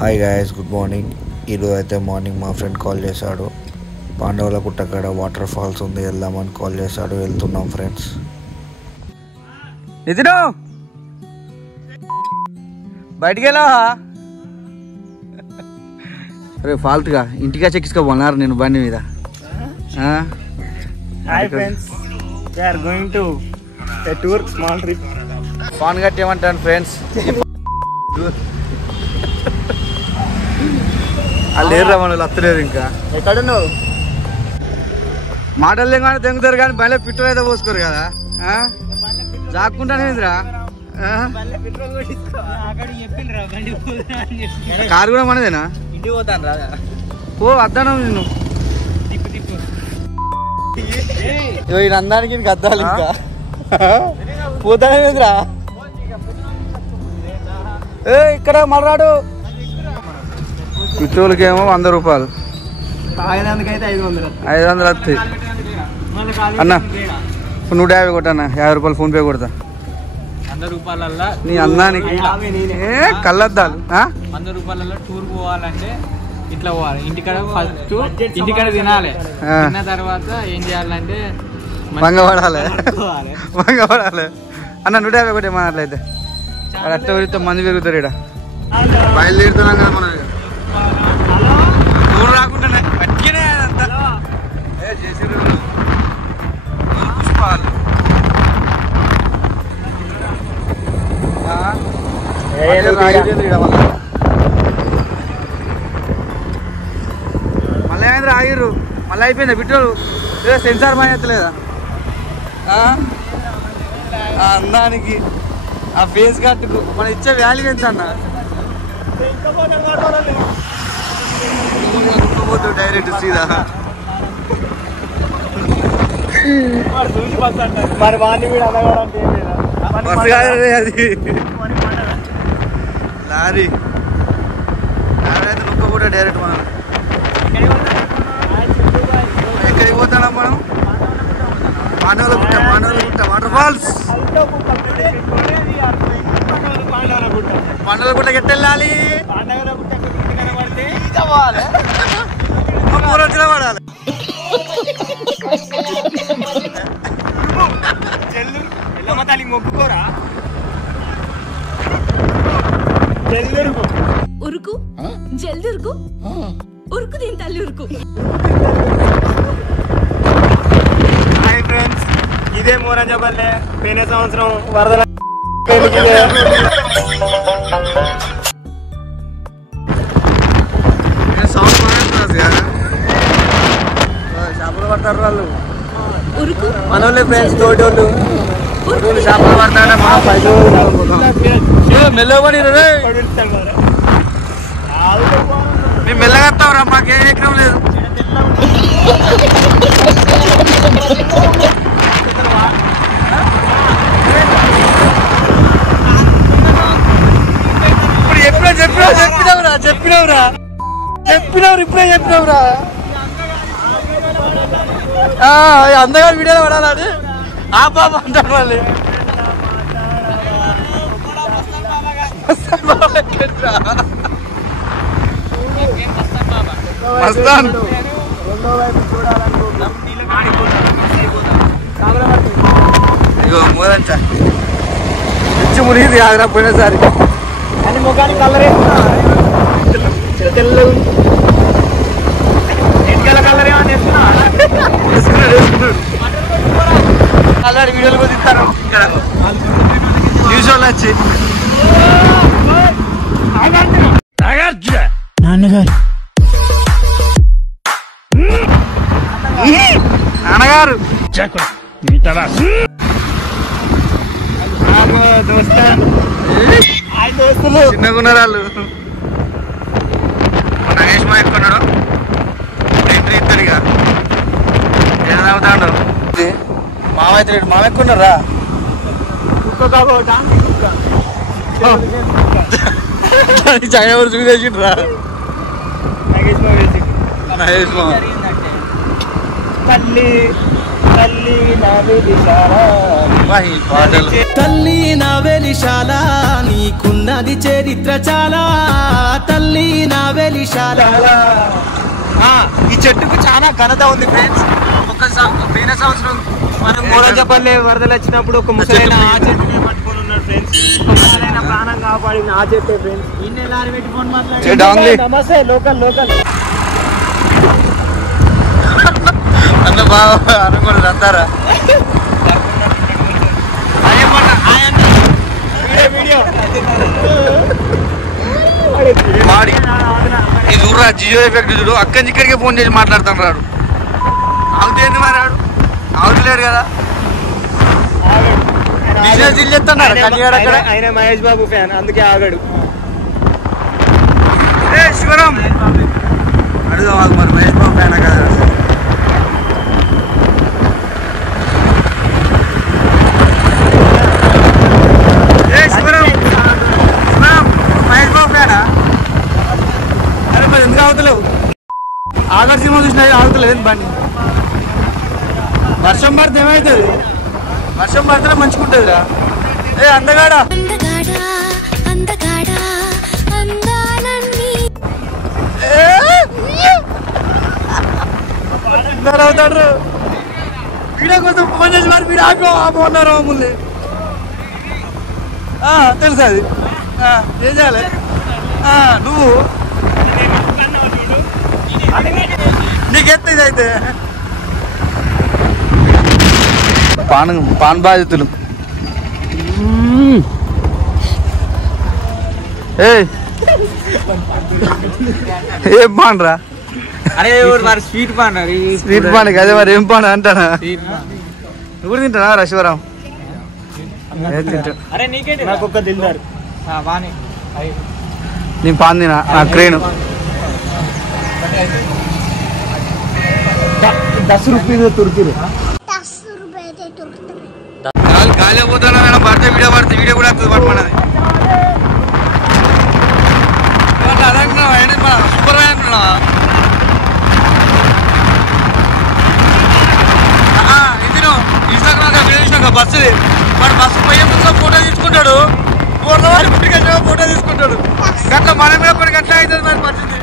Hi guys, good morning. ఈరోజు అయితే morning మా ఫ్రెండ్ కాల్ చేశాడు. పాండవుల గుట్టకాడ వాటర్ ఫాల్స్ ఉంది, వెళ్దామని కాల్ చేశాడు. వెళ్తున్నాం ఫ్రెండ్స్. నితిను బయటికి వెళ్ళావా? అరే ఫాల్ట్గా ఇంటికా చెక్కించుకోబోన్నారు నేను బండి మీద. Hi friends, we are going to a tour, small trip. Phone కట్టి ఏమంటాను ఫ్రెండ్స్, వాళ్ళు లేరురా, మనలు వస్తలేరు. ఇంకా ఎక్కడున్నావు? మాటలు కానీ తెంగుతారు కానీ బండిలో పెట్రోల్ అయితే పోసుకోరు కదా. జాక్కుంటానేదిరా, కారు కూడా మనదేనా? ఇంటికి పోతాను రా. ఓ అద్దాను నేను ఈ నందానికి నీకు అద్దాలు ఇంకా పోతానేదిరా. ఏ ఇక్కడ మర్రాడు పెట్రోల్కి ఏమో 100 రూపాయలు, 500 వస్తాయి అన్న. 150 కొట్టన్నా, 50 రూపాయలు ఫోన్పే కొడతా. 100 రూపాయల నీ అందానికి కళ్ళద్దాలు. 100 రూపాయల టూర్ పోవాలంటే ఇట్లా పోవాలి. ఇంటికాడ తినాలి. తిన్న తర్వాత ఏం చేయాలంటే భంగపడాలి అన్న. 150 కొట్టే మన అట్లయితే అట్ట పెరిగితే మంది పెరుగుతారు. ఇక్కడ బయలుదేరుతున్నాం కదా మనం. ఊరు రాకుండానే పట్టినే అంతా చేసారు పుష్పాలు. మళ్ళీ ఏమైంది ఆగిర్రు, మళ్ళీ అయిపోయిందా పెట్రోల్? సెన్సార్ మానేత్తలేదా? అందానికి ఆ ఫేస్ కట్టుకు మనం ఇచ్చే వాల్యూ ఎంత అన్న? డైరెక్ట్ సీదా మరి వాడిని కూడా బస్సు కాదు అది, లారీ. అయితే నువ్వు కూడా డైరెక్ట్ మనం ఎక్కడికి పోతాం మనం? పాండవుల గుట్ట వాటర్ ఫాల్స్. పాండవుల గుట్టకి ఎట్టెళ్ళాలి? మూరొచ్చిన పడాలి. మొక్కుకోరా ఉరుకు జల్ది ఉరుకు ఉరుకు దీని తల్లి ఉరుకు. హాయ్ ఫ్రెండ్స్, ఇదే మోరంజపల్లె. పోయిన సంవత్సరం వరదల చేపలు పడతారు వాళ్ళు, ఉరుకు మనోళ్ళే ఫ్రెండ్స్. తోటోళ్ళు చేపలు పడతాడ మా మెల్లబడి మేము మెల్లగా వస్తావురా, మాకే ఎక్కడం లేదు. ఇప్పుడు ఎప్పుడో చెప్పినవురా ఇప్పుడే చెప్పినవురా. అందగా వీడియోలో పడాలని ఆ బాబా అంటారు వాళ్ళు. మస్తాన్ ఇగో మోదంచా పిచ్చి మునిగింది ఆగ్రా పోయినసారి. అని ముఖానికి కలర్ తెల్ల ఎన్నికల కలర్ ఏమని చెప్తున్నా ఆల్రెడీ వీడియోలు కూడా తీస్తారు ఇక్కడ న్యూస్ వాళ్ళు వచ్చి. నాన్నగారు దోస్తులు చిన్నగున్నారు వాళ్ళు. నగేష్ మా ఎక్కున్నాడు, ఇద్దరు ఇక ఏమవుతాడు. మామైతే మామ ఎక్కున్నారా? చైనా కూడా చూసేసిండ్రా నగేష్ మా. తల్లి తల్లి నా వెలిశాల నీకున్నది చరిత్ర చాలా. తల్లి ఈ చెట్టుకు చాలా ఘనత ఉంది ఫ్రెండ్స్. పోయిన సంవత్సరం మనం మూడజపల్లి వరదలు వచ్చినప్పుడు ఒక ముసలైన ఆ చెట్టునే పట్టుకొని ఉన్నాడు ఫ్రెండ్స్. ఒక ముసలైన ప్రాణం కాపాడిన ఆ చెట్టే ఫ్రెండ్స్. నమస్తే లోకల్ అంత బాగా అనుకోండి అంటారా మాడి ఈ చూడరా జియో ఎఫెక్ట్ చూడు అక్కడి నుంచి ఇక్కడికే ఫోన్ చేసి మాట్లాడుతాను రాడు ఆగుతేంది మరి రాడు ఆగుతలేడు కదా బిజినెస్ డీల్ చేస్తున్నాడు ఆయన మహేష్ బాబు ఫ్యాన్ అందుకే ఆగాడు. శివరాం అడుగుదాం మరి మహేష్ బాబు ఫ్యాన్ కదా శివరాం మహేష్ బాబు ఫ్యానా అరే మరి ఎందుకు ఆగుతలేవు ఆగర్ సినిమా చూసినా ఆగుతలేదు బండి వర్షం పడితే ఏమవుతుంది వర్షం పడితే మంచుకుంటుందిరా ఏ అందగాడా అవుతాడు వీడియో కోసం ఫోన్ చేసి మరి వీడు ఆపన్నారు మామూలు తెలుసు అది ఏం చేయాలి నువ్వు నీకెత్త ఇదైతే పాన్ బాధితులు ఏం పాన్ రా అరే మరి స్వీట్ పాన్ స్వీట్ పాన్ అదే మరి ఏం పాన్ అంటానా నువ్వు తింటానా రా శివరాం అరే నీకేంటి నాకు ఒక్క దిల్దారు బానే నేను పాన్ తినా నా క్రేను 10 రూపాయలు తుర్తురు గాలి పోతాడా మేడం పడితే వీడియో కూడా వస్తుంది పట్టుకున్నది సూపర్ అంటున్నా ఇందులో ఇన్స్టాగ్రామ్ వీడియో చూసినాక బస్సుది వాడు బస్సు పోయే ముందు ఫోటో తీసుకుంటాడు ఫోటో తీసుకుంటాడు గట్లా మన మీద కొన్ని గట్లా అవుతుంది మరి పరిస్థితి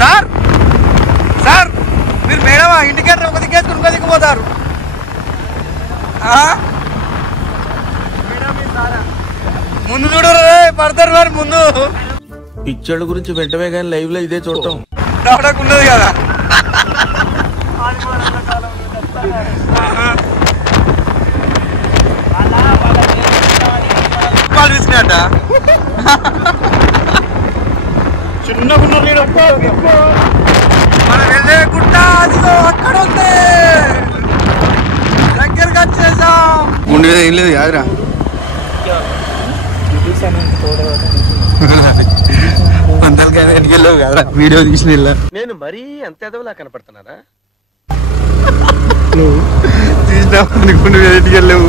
సార్ సార్ మీరు మేడమా ఇంటికి ఒక దిక్కేసుకుని ఇంకో దిక్కుపోతారు ముందు చూడరు పడతారు మరి ముందు పిక్చర్ల గురించి వెంటనే కానీ లైవ్ లో ఇదే చూడటం ఉన్నది కదా వాళ్ళు తీసినట్ట చిన్నగున్నారు మనం వెళ్ళే గుట్ట అదిగో అక్కడ ఉంది దగ్గరగా వచ్చేసాం ముందు ఏం లేదు కాదురా అందరికీ వెనక్కి వెళ్ళావు కదా వీడియో తీసిన నేను మరీ అంత ఎదవలా కనపడుతున్నారా తీసినా అనుకుంటు ఇంటికి వెళ్ళావు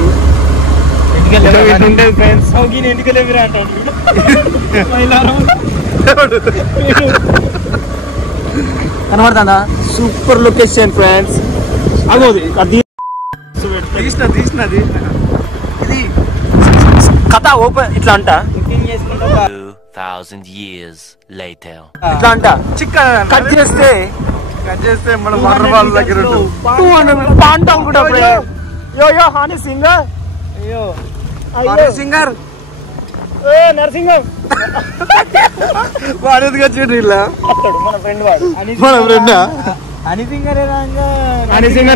కనబడుతుందా సూపర్ లొకేషన్ ఫ్రెండ్స్ అగోది అది తీసినది ఇది కథ ఓపెన్ ఇట్లా అంట 2000 years later ఇట్లా అంట కట్ చేస్తే మన వాటర్ ఫాల్ దగ్గర అనుకుంటా యో హాని సింగర్ సింగర్ నరసింగం వాడు ఎందుకు వచ్చాడు ఇలా మన ఫ్రెండ్ వాడు మన ఫ్రెండ్ హనిసింగర్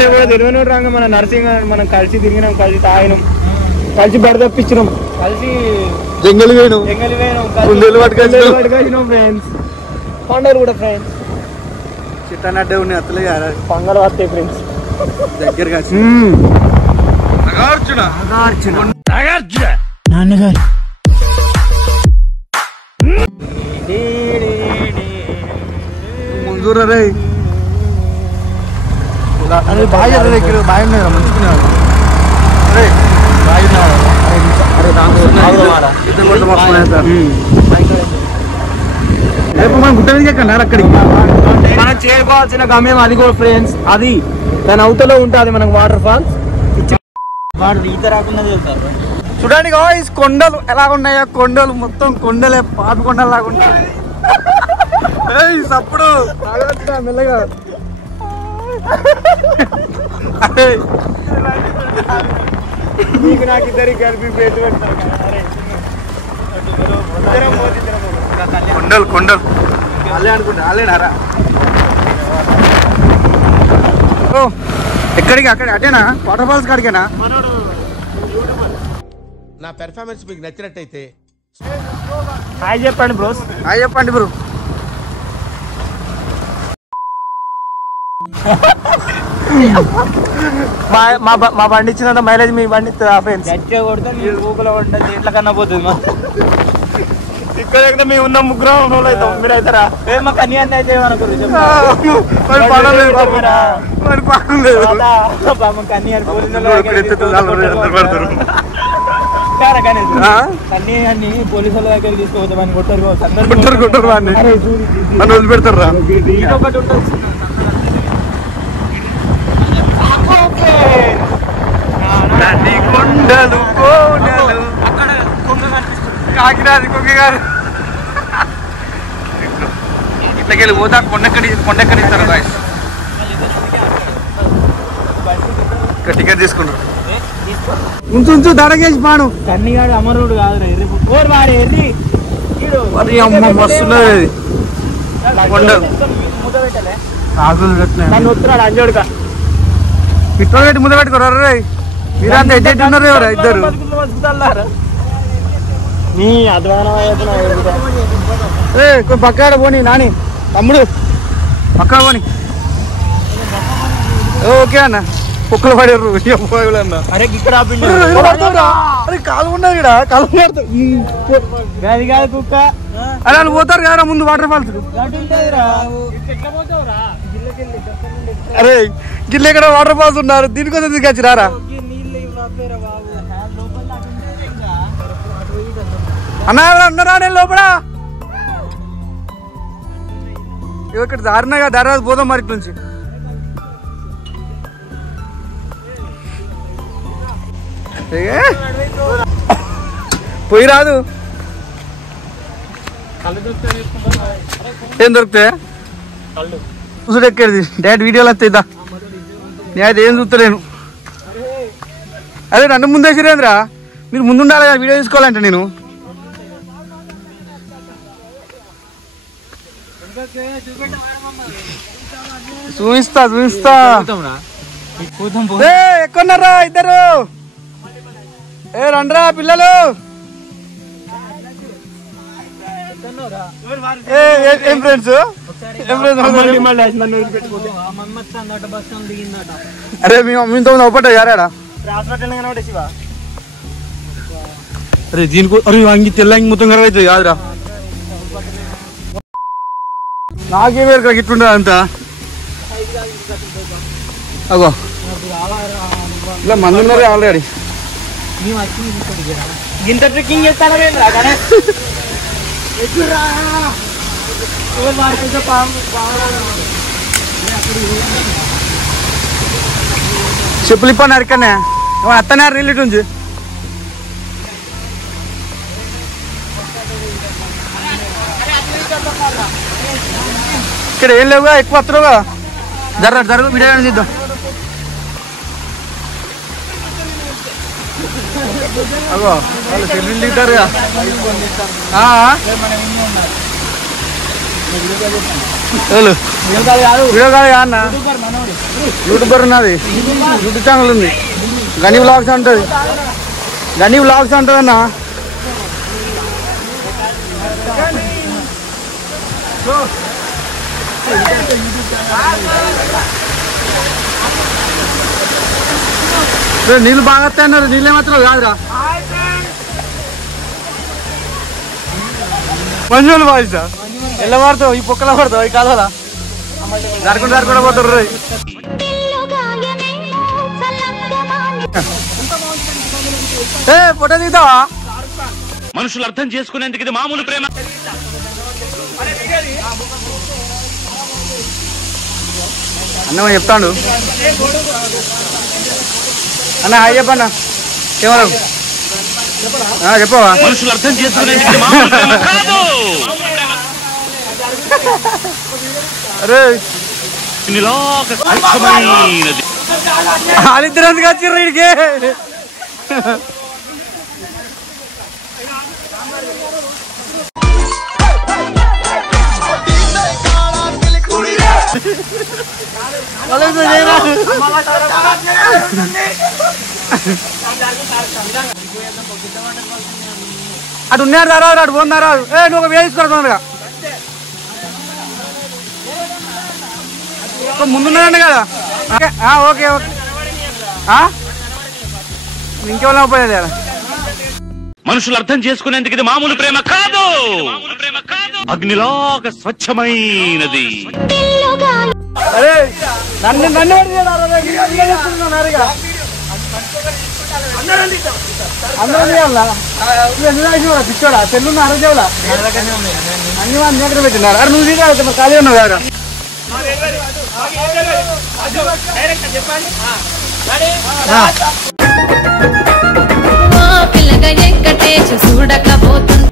ఎవరో తెలియని రాగా మన నరసింగ మనం కలిసి తిరిగినాం కలిసి తాగినాం కలిసి బెడదప్పించినాం కలిసి జంగల్ వేణు పట్టుకొచ్చినాం ఫ్రెండ్స్ పండుగ కూడా ఫ్రెండ్స్ చిట్టనడ్డే ఉన్నాయి అతలే పండుగ వస్తాయి ఫ్రెండ్స్ దగ్గరగా నాన్నగారు ముందూరా రే అరే బాగా ఇక్కడ బాగా ఉన్నాయి మంచుకునేవాడు అరే బాగా రేపు మనం గుట్ట మీద ఎక్కడ అక్కడికి మనం చేరుకోవాల్సిన గమ్యం అది కూడా ఫ్రెండ్స్. అది దాని అవతలో ఉంటుంది మనకు వాటర్ ఫాల్స్. వాడు ఈత రాకుండా వెళ్తారు. చూడండి గాయ్స్ కొండలు ఎలా ఉన్నాయో. కొండలు మొత్తం కొండలే, పాపి కొండలు లాగా ఉంటాయి. అప్పుడు మెల్లగా నీకు నాకు ఇద్దరికి కలిపి కొండలు కొండలు అల్లే అనుకుంటా. అల్లేనారా ఎక్కడికి? అక్కడ అటేనా? Water falls కాడికేనా? నా పెర్ఫార్మెన్స్ మీకు నచ్చినట్టయితే హాయ్ చెప్పండి బ్రోస్. హాయ్ చెప్పండి బ్రో. మా బండి ఇచ్చినంత మైలేజ్ మీ బండి ఫ్రెండ్స్. గట్టిగా కొడితే మీరు ఊకలో ఉంటుంది. ఎట్ల కన్నా పోతుంది మా ఇక్కడ మేము ఉన్న ముగ్గురం అవుతాం. మీరు అవుతారా? మాకు అన్ని అన్నీ అయితే అనుకోరు. అన్ని అన్ని పోలీసుల దగ్గర తీసుకోవద్దామని కొట్టారు. కొట్టరు వదిలిపెడతారా? ఒకటి ఉంటుంది. కొండలు కోనలు అక్కడ కొంగ కనిపిస్తుంది. కాకినాది కొంగ గారు ఇట్లకెళ్ళి పోతా. కొండెక్కడి ఇస్తారు గాయస్. ఇక్కడ టికెట్ తీసుకుంటారు. ఉంచు ధరకేసి పాను. కన్నిగాడు అమరుడు కాదు. మరి అమ్మ మస్తున్నది కొండలు. నన్ను వస్తున్నాడు అంజోడుగా. పిట్రోల్ పెట్టి ముద్ద పెట్టుకోరు. రే మీరంతా ఎడ్జెట్ ఉన్నారు ఎవరా ఇద్దరు? నీ అధ్వానం పక్కాడ పోనీ నాని తమ్ముడు, పక్కా పోనీ. ఓకే అన్న. కుక్కలు పడారు అన్న. అరే ఇక్కడ అరే కాలు ఉన్నది ఇక్కడ. కాలు గది కాదు కుక్క. అరే వాళ్ళు పోతారు కదా ముందు వాటర్ ఫాల్స్. అరే గిల్లె ఇక్కడ వాటర్ ఫాల్స్ ఉన్నారు. దీనికోసం తీసుకొచ్చి రారా అన్నా? ఉన్నారా నేను లోపల? ఇక్కడ దారినాగా దారి పోదాం మరి ఇటు నుంచి. పోయి రాదు. ఏం దొరుకుతాయి? చూసుడు ఎక్కడిది డైరెక్ట్ వీడియోలు వస్తాయిదా? నేను అయితే ఏం చూస్తలేను. అదే నన్ను ముందే సురేంద్ర, మీరు ముందుండాలి కదా వీడియో తీసుకోవాలంటే. నేను చూపిస్తా. ఎక్కడున్నారా ఇద్దరు? రండ్రా పిల్లలు. ఏం ఫ్రెండ్స్? అరే మీ మమ్మీతో ఒకట యారాడా? అరే దీనికి అరే అంగి తెల్లంగి మొత్తం కరవ అవుతుంది కాదురా. నాకేం వేరు కదా ఇట్లుండదు అంతా. అగో ఇలా మంది ఉన్నారు ఆల్రెడీ. ఇంత ట్రెక్కింగ్ చేస్తాను. చెప్పులు ఇప్పని అరికనే అత్తనే రిలేట్ ఉంది. ఇక్కడ ఏం లేవుగా, ఎక్కువ వస్తున్నావుగా. జరగ వీడియో తీద్దాం. అగో వాళ్ళు సెల్ఫీలు దిగుతారుగా. వీడియో కాదు అన్న, యూట్యూబర్ ఉన్నది, యూట్యూబ్ ఛానల్ ఉంది, గని వ్లాగ్స్ ఉంటుంది. గని వ్లాగ్స్ ఉంటుంది అన్న. నీళ్ళు బాగా వస్తాయి అన్నారు. నీళ్ళు ఏమాత్రం కాదురా. మంజులు బాగా ఎలా పడతావు? ఈ పొక్కల పడతావు, ఈ కాలువలా జరకుండా పోతారు. ఫోటో దిగుతావా? మనుషులు అర్థం చేసుకునేందుకు ఇది మామూలు ప్రేమ. అన్న చెప్తాడు అన్న హాయ్ చెప్పన్న ఏమన్నా చెప్పవా మనుషులు అర్థం చేసుకునే అరే వాళ్ళిద్దరు ఎందుకు వచ్చిర్రు వీడికి అటు ఉన్నారు రారాదు అటు పోన్నారు రాదు నువ్వు ఒక వేసుకోరా తొందరగా ముందున్నారండి కదా ఓకే ఓకే ఇంకెవరైనా పోయేది మనుషులు అర్థం చేసుకునేందుకు ఇది మామూలు ప్రేమ కాదు, అగ్నిలాగా స్వచ్ఛమైనది. అరే నన్ను పిచ్చోడా తెల్లున్న ఆరోగ్యంలో అన్ని వాళ్ళ దగ్గర పెట్టినారు. అరే నువ్వు తీరా ఖాళీ ఉన్నావు కదా పిల్లగా ఎక్కటేసి చూడకపోతుంది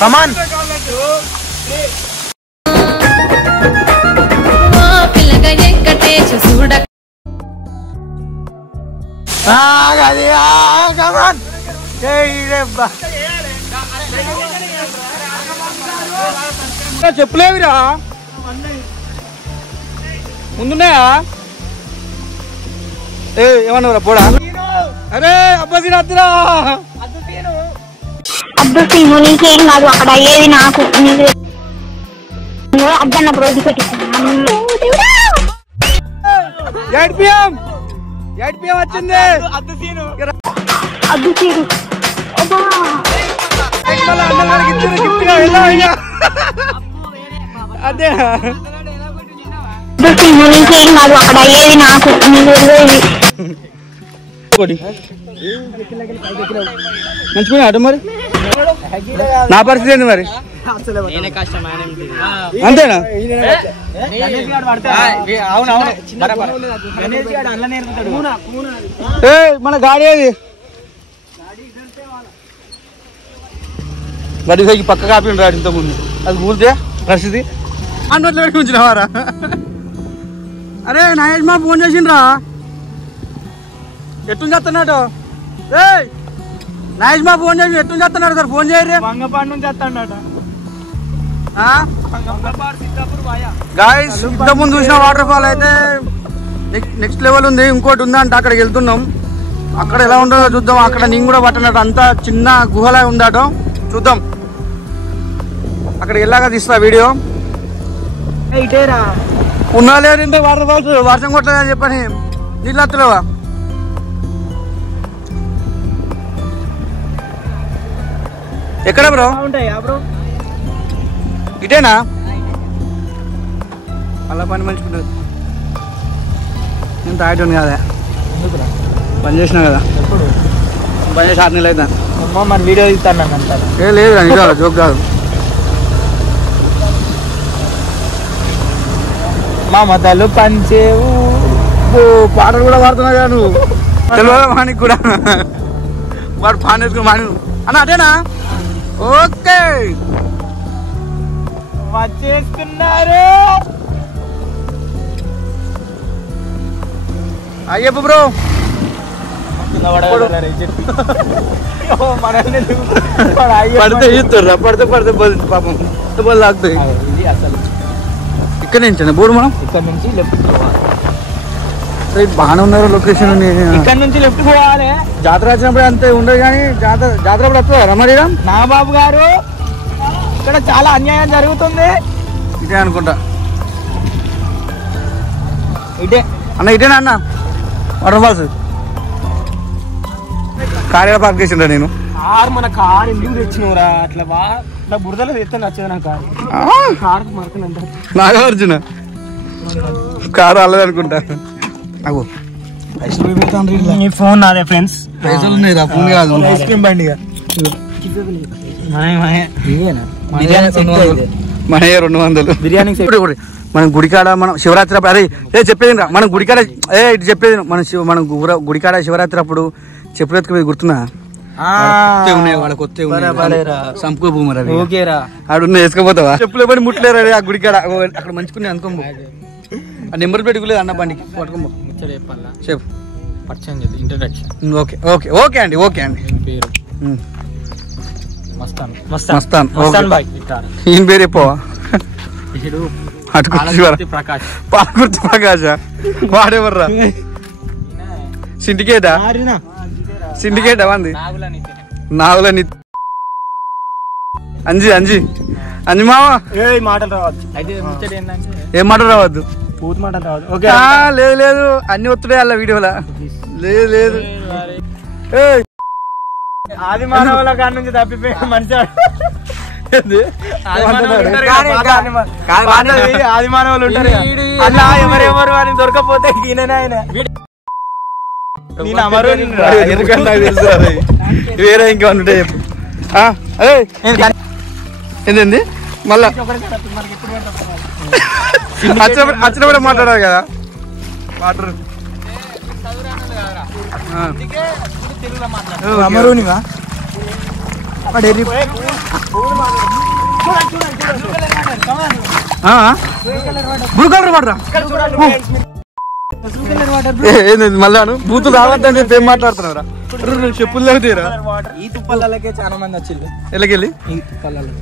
కమాన్ పిల్లగా ఎక్కటేసి చూడ చెప్పులేవిరా ముందున్నాయా ఏమన్నావురా పోడా అరే అబ్బాయి రాత్రిరా అబ్దు సీను నీకేం కాదు అక్కడ అయ్యేది నాకు అద్దన్నప్పుడు రోజు పెట్టిస్తున్నాను 8 PM వచ్చింది అద్దు సీను అదే అద్దు సీను నీకేం కాదు అక్కడ అయ్యేది నాకు మంచిగా అటు మరి నా పరిస్థితి ఏంది మరి అంతేనా మన గాడి ఏది గడి సైకి పక్క కాపీ రాడు ఇంతకుముందు అది కూర్చే పరిస్థితి అన్నట్లు పెట్టి ఉంచినవారా అరే నాగేష్ మా ఫోన్ చేసిండ్రా ఎట్టు చేస్తున్నాడు నాగేష్ మా ఫోన్ చేసి ఎట్టు చేస్తున్నాడు సార్ ఫోన్ చేయరు వంగపాడు నుంచి వస్తాడట గాయస్ ఇంతకుముందు చూసిన వాటర్ ఫాల్ అయితే నెక్స్ట్ లెవెల్ ఉంది ఇంకోటి ఉందా అంటే అక్కడికి వెళ్తున్నాం అక్కడ ఎలా ఉంటుందో చూద్దాం అక్కడ నేను కూడా పట్టనట్టు అంతా చిన్న గుహలా ఉందట చూద్దాం అక్కడికి వెళ్ళాక తీస్తా వీడియో ఉన్నా లేదంటే వాటర్ ఫాల్స్ వర్షం కొట్టలేదని చెప్పని నీళ్ళు వస్తలేవా ఎక్కడ బ్రో ఇటేనా అలా పని మంచుకుంటుంది నేను తాగటం కాదా పని చేసినా కదా పని చేసి 6 నెలలు అవుతా మన వీడియో ఇస్తాను లేదు ఇదా జోక్ కాదు మా మతాలు పంచేవు పాటలు కూడా పాడుతున్నా కదా నువ్వు తెలియదా మానికి కూడా వాడు పాన్ వేసుకుని మాని అన్న అదేనా ఓకే వచ్చేస్తున్నారు అయ్యప్ప బ్రో పడితే ఇస్తారు పడితే పాపం బళ్ళు తాగుతాయి ఇది అసలు ఇక్కడ నుంచి బోర్డు మనం ఇక్కడ నుంచి లెఫ్ట్ పోవాలి బాగానే ఉన్నారు లొకేషన్ ఇక్కడ నుంచి లెఫ్ట్ పోవాలి జాతర వచ్చినప్పుడు అంతే ఉండదు కానీ జాతర కూడా వస్తుందా రమణీరా నాగబాబు గారు ఇక్కడ చాలా అన్యాయం జరుగుతుంది ఇదే అనుకుంటా ఇదే అన్న ఇదేనా అన్న వాటర్ ఫాల్స్ కార్ పార్క్ చేసిండ్రా నేను కారు మన కారు ఎందుకు తెచ్చినవురా అట్లా నా బురదలో తెస్తే నచ్చదు నాకు కారు మరకనంట నాగార్జున కారు అల్లది అనుకుంటా అగో ఫోన్ నాదే ఫ్రెండ్స్ పైసలు ఉన్నాయి రా ఫోన్ కాదు ఐస్ క్రీమ్ బండి మన 200 బిర్యానీ మనం గుడికాడ మనం శివరాత్రి అరే చెప్పేది మనం గుడికాడ ఇటు చెప్పేది మనం గుడికాడ శివరాత్రి అప్పుడు చెప్పులు ఎత్తుకు గుర్తున్నా వాళ్ళ కొత్త సంపుకో భూమరా ఆడున్న వేసుకోపోతావా చెప్పులు పడి ముట్టలేరా ఆ గుడికాడ అక్కడ మంచుకునే అనుకోము ఆ నెంబర్ పెట్టుకోలేదు అన్న బండికి పట్టుకోమో చెప్పు ఇంట్రడక్షన్ ఓకే ఓకే ఓకే అండి ఓకే అండి పేరు మస్తాన్ బాయ్ ఈయన పేరు చెప్పవా ప్రకాష్ పాలకుర్తి ప్రకాశ వాడెవర్రా సిండికేటా వంది నాగుల అంజి మావా మాటలు రావచ్చు అయితే ముచ్చట ఏంటంటే ఏం మాటలు రావద్దు పూర్తి మాటలు రావచ్చు ఓకే లేదు అన్ని ఒత్తుడే అలా వీడియోలా లేదు ఆది మానవుల కాడ నుంచి తప్పిపోయి మనిషి ఆది మానవులు ఉంటారు అలా ఎవరెవరు అని దొరకపోతే ఆయన నేను అమరు ఎందుకంటే నాకు తెలుసు అది వేరే ఇంకా ఉంటే చెప్పు ఏంటండి మళ్ళా వచ్చినప్పుడే మాట్లాడారు కదా మాట్లాడు అమరునివా బ్లూ కలర్ వాడరా ఏంది మళ్ళాను బూతులు రావద్దని చెప్పి ఏం మాట్లాడుతున్నారా చెప్పులు లేవుతీరా ఈ తుప్పలకే చాలా మంది వచ్చింది ఎలాగెళ్ళి ఈ తుప్పలలో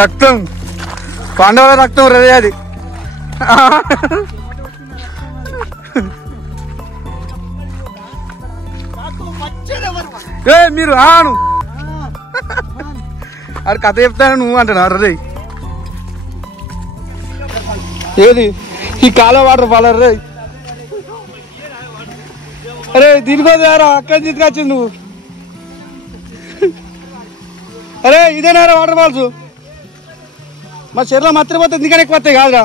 రక్తం పాండవుల రక్తం రెడీ అది మీరు ఆను అది కథ చెప్తాను నువ్వు అంటాను అర్రే ఏది ఈ కాలువ వాటర్ ఫాలర్ రే అరే దీనికోసారా అక్కడ తీసుకొచ్చింది నువ్వు అరే ఇదేనారా వాటర్ ఫాల్స్ మా చెర్లో మత్తిపోతే ఎందుకని ఎక్కువ వస్తాయి కాదురా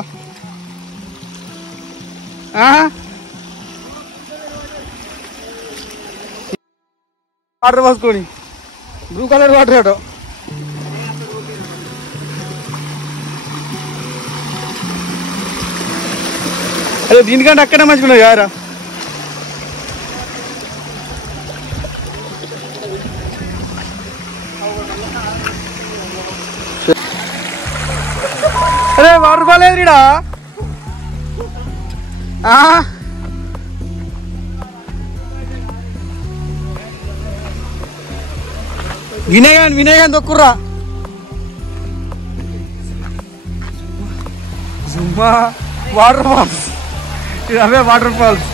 వాటర్ పోసుకొని బ్లూ కలర్ వాటర్ అటో అదే దీనికంటే అక్కడే మంచిగా కారా అరే వాటర్ ఫాల్ ఏదిడా వినయగాని దొక్కుర్రా వాటర్ ఫాల్స్ అవే వాటర్ ఫాల్స్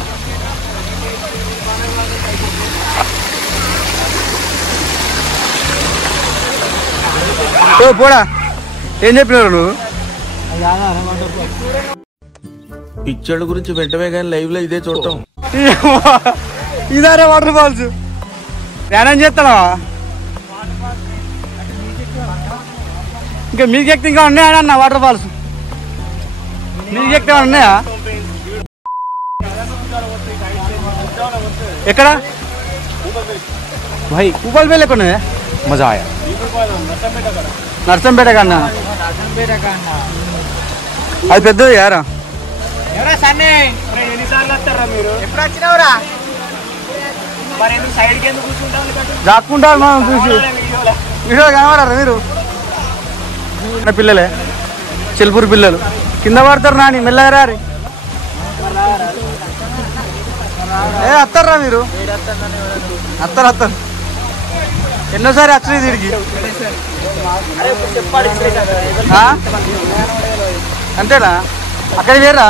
పోడా ఏం చెప్పినారు నువ్వు పిక్చర్ల గురించి వెంటనే కానీ లైవ్ లో ఇదే చూడటం ఇదారే వాటర్ ఫాల్స్ ధ్యానం చేస్తావా ఇంకా మీకు ఎక్కితే ఇంకా ఉన్నాయా అన్న వాటర్ ఫాల్స్ మీకు ఎక్కితే ఉన్నాయా ఎక్కడ भाई ऊपर पे लेकर मजा आया నర్సంపేట కన్నా అది పెద్దది యారా దాక్కుంటారు మనం చూసి వీడియో కనబడారా మీరు పిల్లలే చెల్పూరు పిల్లలు కింద పడతారు నాని మెల్లగారి అత్తారా మీరు అత్తరు ఎన్నోసారి వచ్చింది తిరిగి అంతేనా అక్కడ వేరా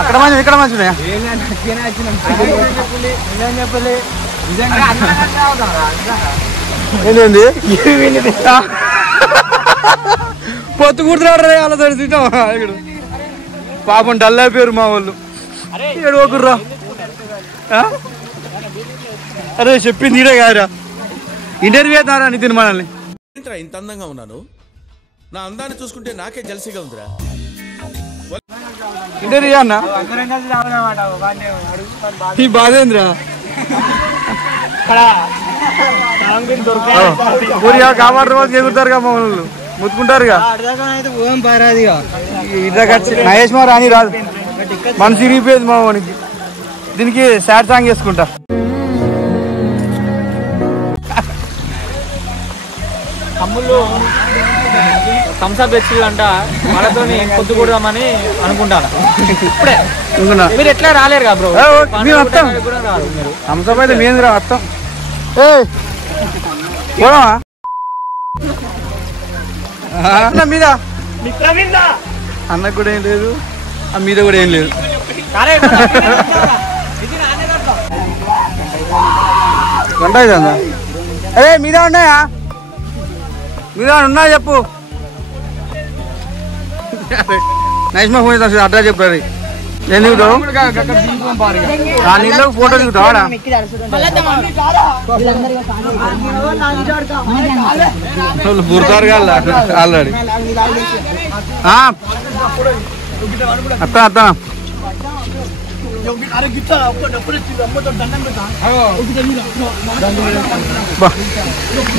అక్కడ మంచి ఇక్కడ మంచి ఏంటి పొత్తు కూర్చున్నాడు అలా తడిసిటా ఇక్కడ పాపం డల్ అయిపోయారు మా వాళ్ళు ఏడుకోకుర్రా అరే చెప్పింది ఈడే కాదురా ఇంటర్వ్యూ చేస్తారా నితిన్ మనల్ని? ఇంత అందంగా ఉన్నాను, నా అందాన్ని చూసుకుంటే నాకే జలసిగా ఉందిరా. ఇంటర్వ్యూ అన్న ఈ బాధేంద్రా కాబట్టి రోజు ఎగురుతారుగా మమ్మల్ని ముత్తుకుంటారుగా. మహేష్ మా రాని రాదు, మనసు ఇరిగిపోయేది మా వానికి. దీనికి సాడ్ సాంగ్ వేసుకుంటా. తమ్ముళ్ళు థమ్స్అప్ తెచ్చిందంట, వాళ్ళతో పొద్దుకూడదామని అనుకుంటాను. ఇప్పుడే మీరు ఎట్లా రాలేరు కదా బ్రో? మేము వస్తాం, థమ్స్అప్ అయితే మేము రా వస్తాం. పోదామా అన్న మీద? అన్నకు కూడా ఏం లేదు, ఆ మీద కూడా ఏం లేదు. గంట అవుతుందా? అరే మీద ఉన్నాయా? మీద ఉన్నా చెప్పు. నైస్ మా ఫోన్ అడ్రస్ చెప్పారు. నేను దిగుతావు ఆ నీళ్ళు ఫోటో దిగుతావాడా? బుర్తారు కదా ఆల్రెడీ. అత్తా అత్తా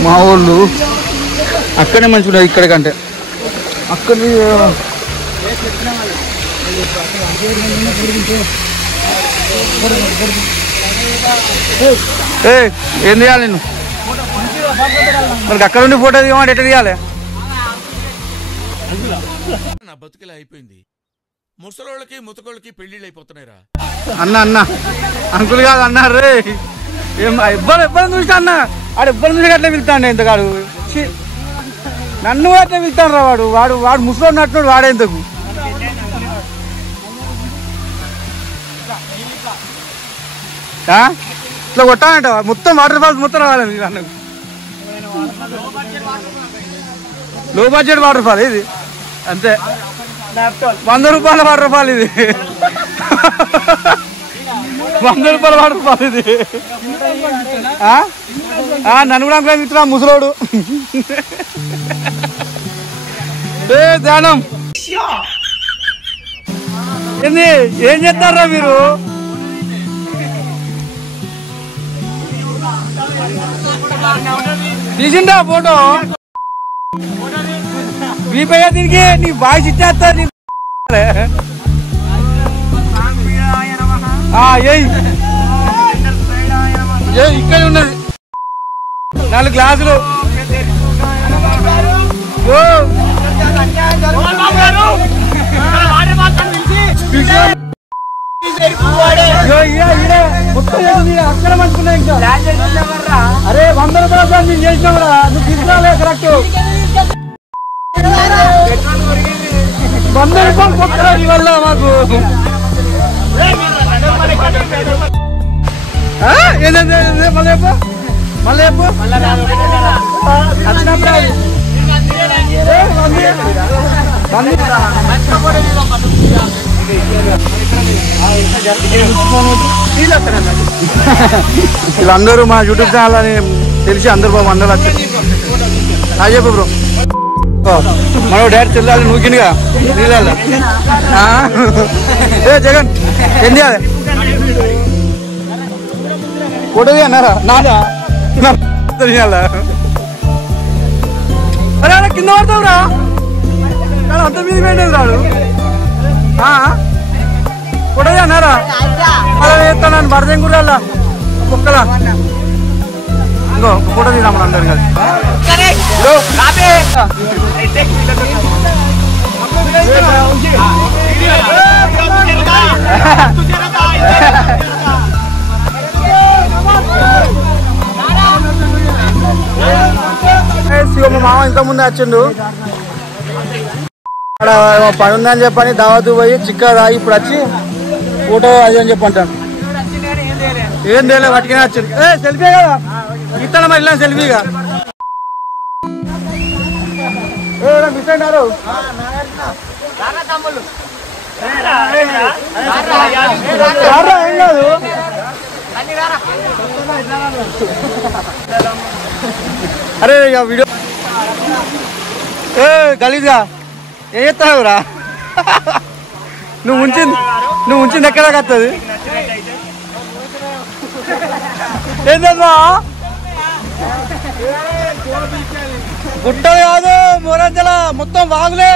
మా వాళ్ళు అక్కడనే మంచిగా ఉండదు ఇక్కడ కంటే. అక్కడ ఏం తీయాలి నేను? మరి అక్కడ ఉండి ఫోటో దిగమంటే ఎట్లా తీయాలి? నా బతుకులా అయిపోయింది, ముసలోళ్ళకి ముతకోళ్ళకి పెళ్లిళ్ళు అయిపోతున్నాయిరా. అన్న అన్న అంకుల్ కాదు అన్నారు రే. ఎవ్వరు చూసినా అన్న వాడు ఎవ్వరు చూసి అట్లా వెళ్తాండి ఇంతకాడు. నన్ను కూడా అట్లా వెళ్తాను రా. వాడు వాడు వాడు ముసలో నట్టున్నాడు వాడే ఇంతకు. ఇట్లా కొట్టానంట మొత్తం వాటర్ ఫాల్స్ మొత్తం రావాలి అన్నకు. లో బడ్జెట్ వాటర్ ఫాల్ ఇది అంతే. 100 రూపాయల వాటర్ ఫాల్ ఇది. 100 రూపాయల వాటర్ ఫాల్ ఇది. నన్ను కూడా అనుకున్నా ఇస్తున్నా ముసలోడు. ధ్యానం ఏంది? ఏం చేస్తారా మీరు? తీసిండా ఫోటో? వీపయ్యా దీనికి నీ వాయిస్ ఇచ్చేస్తా. ఇక్కడ ఉన్నది 4 గ్లాసులు. అక్కడ మంచుకున్నా ఇంకా. అరే 100 రూపాయలు నేను చేసినావురా, నువ్వు తీసుకురాలే కరెక్ట్. 100 రూపాయలు కొట్టరా నీ వల్ల మాకు. ఏంటంటే మళ్ళీ చెప్పు మళ్ళీ చెప్పు వచ్చినప్పుడు వీళ్ళందరూ మా యూట్యూబ్ ఛానల్ అని తెలిసి అందరు బాబు అందరూ వచ్చారు. అది చెప్పు బ్రో. మనం డైరెక్ట్ చెల్లాలి నూకిందిగా నీళ్ళ. ఏ జగన్ ఏం చేయాలి? ఫోటో అన్నారా? నాదా అరే అలా కింద పడతావురా, అంత మీద పెట్టేది రాడు. ఫోటో అన్నారా? అలా వేస్తాను నన్ను బరదేం కూడా అలా కుక్కలా. ఇంకో ఫోటో తీద్దాం అందరు కలిసి. మా మామ ఇంత ముందు వచ్చిండు, అక్కడ పని ఉందని చెప్పని దావతు పోయి చిక్క తాగి ఇప్పుడు వచ్చి ఫోటో అది అని చెప్పి అంటాను. ఏం చేయలే పట్టుకునే వచ్చింది. సెల్ఫీ కదా ఇస్తాను మరి ఇలా సెల్ఫీగా. మిస్ అయినారు ఏం కాదు. అరే ఇక వీడియో గలీజ్గా ఏం చేస్తావురా నువ్వు ఉంచింది ఎక్కడ వస్తుంది ఏంటమ్మా గుట్టలు కాదు మూరంజల మొత్తం వాగులే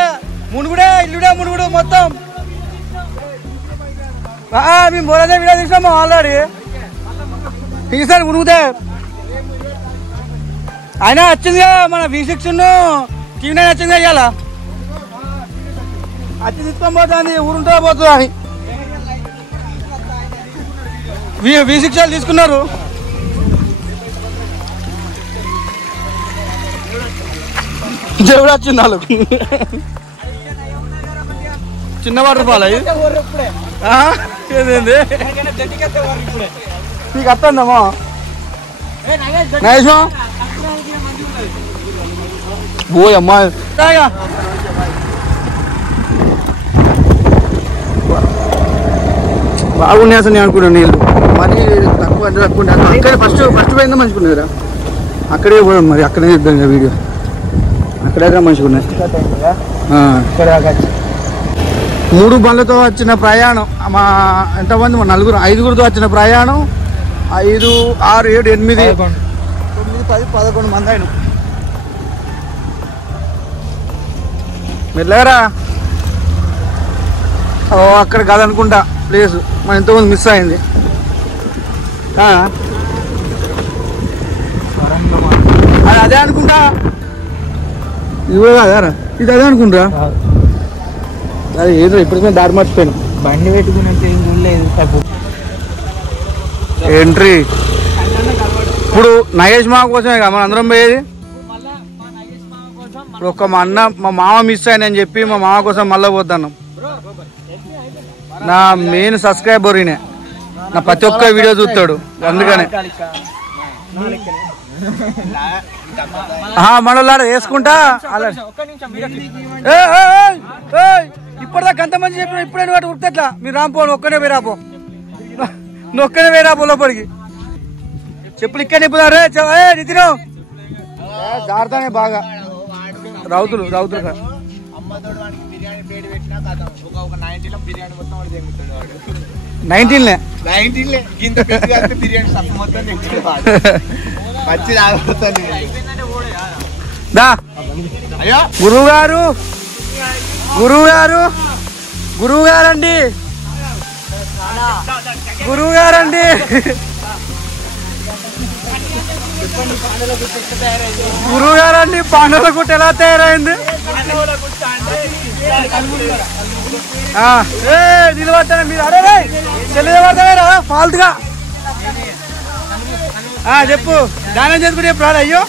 మునుగుడే ఇల్లుడే మునుగుడు మొత్తం మేము మూరంజల వీడియో తీసాము ఆల్రెడీ ఈసారి మునుగుతే అయినా వచ్చిందిగా మన V6 TV9 వచ్చిందిగా ఇవాళ వచ్చి తీసుకొని పోతుంది ఊరుంటా పోతుంది అని V6 వాళ్ళు తీసుకున్నారు దేవుడు వచ్చింది వాళ్ళకు చిన్న వాటర్ ఫాల్ అయ్యి ఏదేంది నీకు అర్థందమ్మా నైస్ ఓ అమ్మా బాగున్నాయి అసలు నేను అనుకున్నాను నీళ్ళు మరి తక్కువ అంటే తక్కువ అక్కడే ఫస్ట్ పోయిందా మంచుకున్నారా అక్కడే పోయాం మరి అక్కడే ఇద్దాం వీడియో అక్కడే మంచుకున్నాయి 3 బండ్లతో వచ్చిన ప్రయాణం మా ఎంతమంది మా 5గురితో వచ్చిన ప్రయాణం 5, 6, 7, 8, 9, 10, 11 మంది అయిన మెల్లగరా అక్కడ కాదనుకుంటా ప్లేస్ మన ఎంతోమంది మిస్ అయింది అది అదే అనుకుంటా ఇవో కాదారా ఇది అదే అనుకుంటా అది ఏదో ఇప్పటికే దారి మర్చిపోయాను బండి పెట్టుకున్నట్టు ఏం చూడలేదు ఎంట్రీ ఇప్పుడు నగేష్ మామ కోసమే కదా మనం అందరం పోయేది ఇప్పుడు ఒక మా మామ మిస్ అయ్యానని చెప్పి మా మామ కోసం మళ్ళీ పోతాను నా మెయిన్ సబ్స్క్రైబర్ ఈయన నా ప్రతి ఒక్క వీడియో చూస్తాడు అందుకనే మనలాడ వేసుకుంటా ఇప్పటిదాకా అంత మంది చెప్పిన ఇప్పుడే వాటి ఉరుకుతట్లా మీరు రాంపో ఒక్కనే వేరాపో నువ్వు ఒక్కనే వేరాపో లోపలికి చెప్పులు ఇక్కడ నిప్పుదారే నితిను జారుతానే బాగా రౌతులు 19 దా గురువుగారండి పాండవుల గుట్ట ఎలా తయారైంది నిలబడతానే మీరు అరే చెల్లెబడతానేరా ఫాల్తుగా చెప్పు దానం చేసుకుంటే చెప్పు రాడు అయ్యో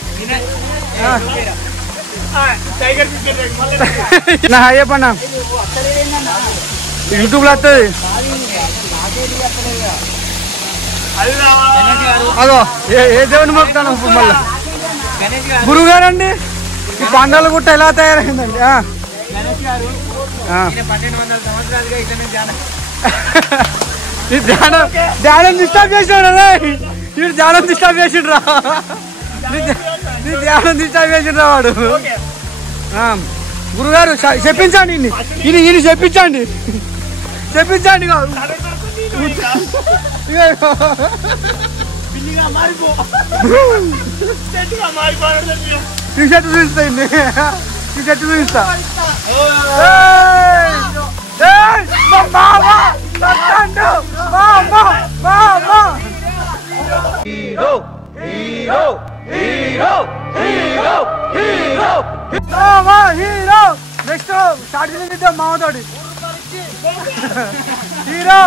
అయ్యప్పన్నా యూట్యూబ్లో వస్తుంది అదో ఏ దేవుని మొక్కుతాను మళ్ళా గురువుగారండి ఈ పండాల గుట్ట ఎలా తయారైందండి ధ్యానం డిస్టర్బ్ చేసాడు వీడు ధ్యానం డిస్టర్బ్ చేసిండ్రా ధ్యానం డిస్టర్బ్ చేసిండ్రా వాడు గురుగారు చెప్పించండి ఈయన చెప్పించండి టీషర్ట్ చూపిస్తాయండి టీషర్ట్ చూపిస్తా హీరో నెక్స్ట్ స్టార్ట్ చేద్దాం మామతోటి హీరో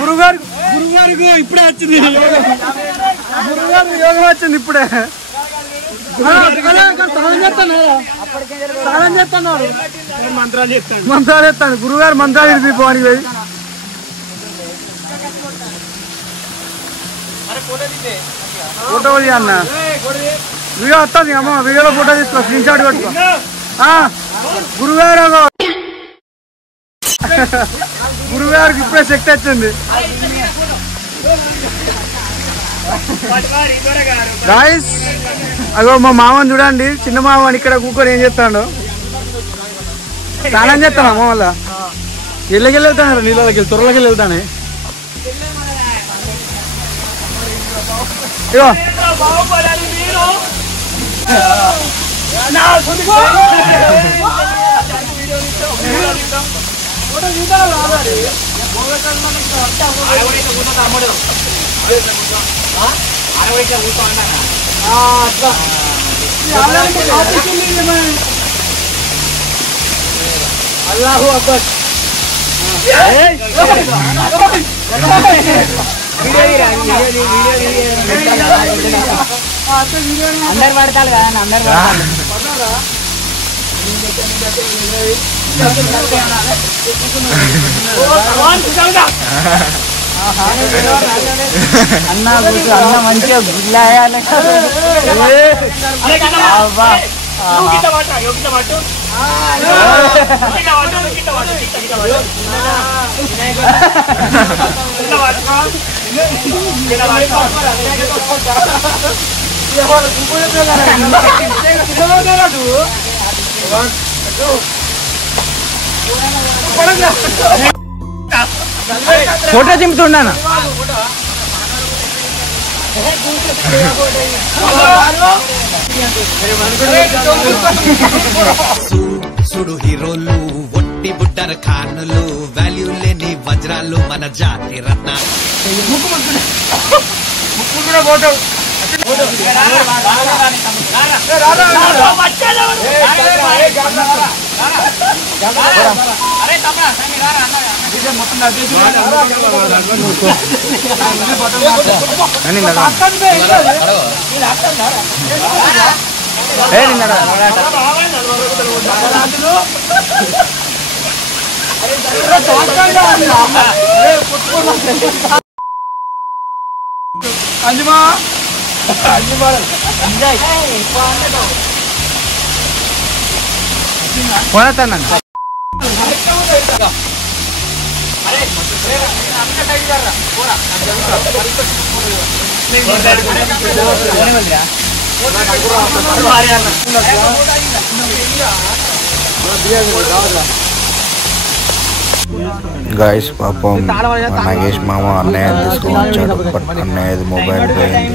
గురుగారికి ఇప్పుడే వచ్చింది యోగం వచ్చింది ఇప్పుడే స్నానం చేస్తున్నాడు మంత్రాలు చేస్తాను గురుగారు మంత్రాలు ఇడిపోవానికి పోయి ఫోటో అన్న వీడియో వస్తుంది అమ్మ వీడియోలో ఫోటో తీసుకో స్క్రీన్ షాట్ పెట్టుకో గురుగారు గురువు గారికి ఇప్పుడే శక్తి వచ్చింది. గాయ్స్ అగో మా మామని చూడండి, చిన్న మామని ఇక్కడ కూకొని ఏం చేస్తాడు, స్నానం చేస్తాను అమ్మ వల్ల ఇళ్ళకెళ్ళి వెళ్తాను, నీళ్ళకి త్వరలోకి వెళ్తాను. ఇగో అల్లాహు అక్బర్. అందరు పడతారు కదా, అందరు అన్న అన్న మంచిగా గుల్లాయాలి. ఫోటో చింపుతున్నాను. సుడు హీరోలు ఒట్టి బుట్టర్ ఖానులు వాల్యూ లేని వజ్రాలు మన జాతి రత్న. అంజమా పోతాను. గాయస్ పాపం నాగేష్ మామ అన్నయ్య తీసుకొని వచ్చాడు, బట్ అన్నయ్యది మొబైల్ పోయింది.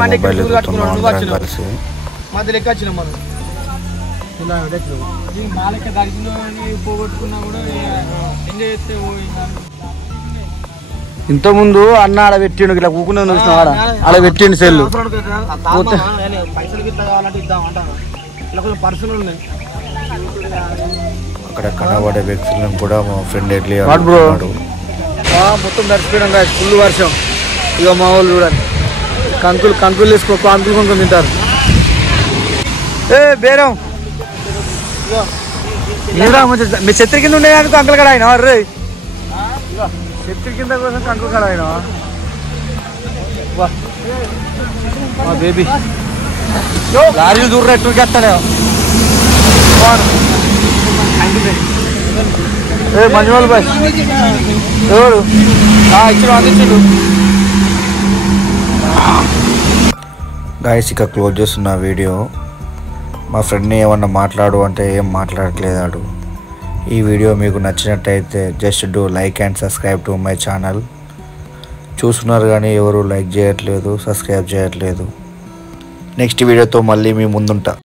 మొబైల్ ఎత్తుతున్నాం అందరం కలిసి. ఇంత ముందు అన్న ఆడ పెట్టిండు, ఇట్లా కూకునే చూసిన ఆడ పెట్టిండు సెల్లు. అక్కడ కనబడే వ్యక్తులను కూడా మా ఫ్రెండ్ ఎట్లీ మొత్తం దర్శిపోయాం కాదు, ఫుల్ వర్షం. ఇక మా వాళ్ళు చూడండి, కంకులు తీసుకో, కంకులు కొనుక్కొని తింటారు. ఏ బేరం మీ చెత్త కింద ఉండేదానికి అంకుల్ కాడ అయినా రే, చెత్త కింద కోసం అంకుల్ కాడ అయినా బేబీ లారీలు దూరం ఎట్టుకి వస్తానే. ఏ మంజువాళ్ళు బాయ్ ఎవరు ఇచ్చిన అందించు. గాయస్ ఇక క్లోజ్ చేస్తున్న వీడియో. మా ఫ్రెండ్ని ఏమన్నా మాట్లాడు అంటే ఏం మాట్లాడట్లేదాడు. ఈ వీడియో మీకు నచ్చినట్టయితే just do like and subscribe to my channel. చూస్తున్నారు కానీ ఎవరు లైక్ చేయట్లేదు, సబ్స్క్రైబ్ చేయట్లేదు. నెక్స్ట్ వీడియోతో మళ్ళీ మీ ముందుంటా.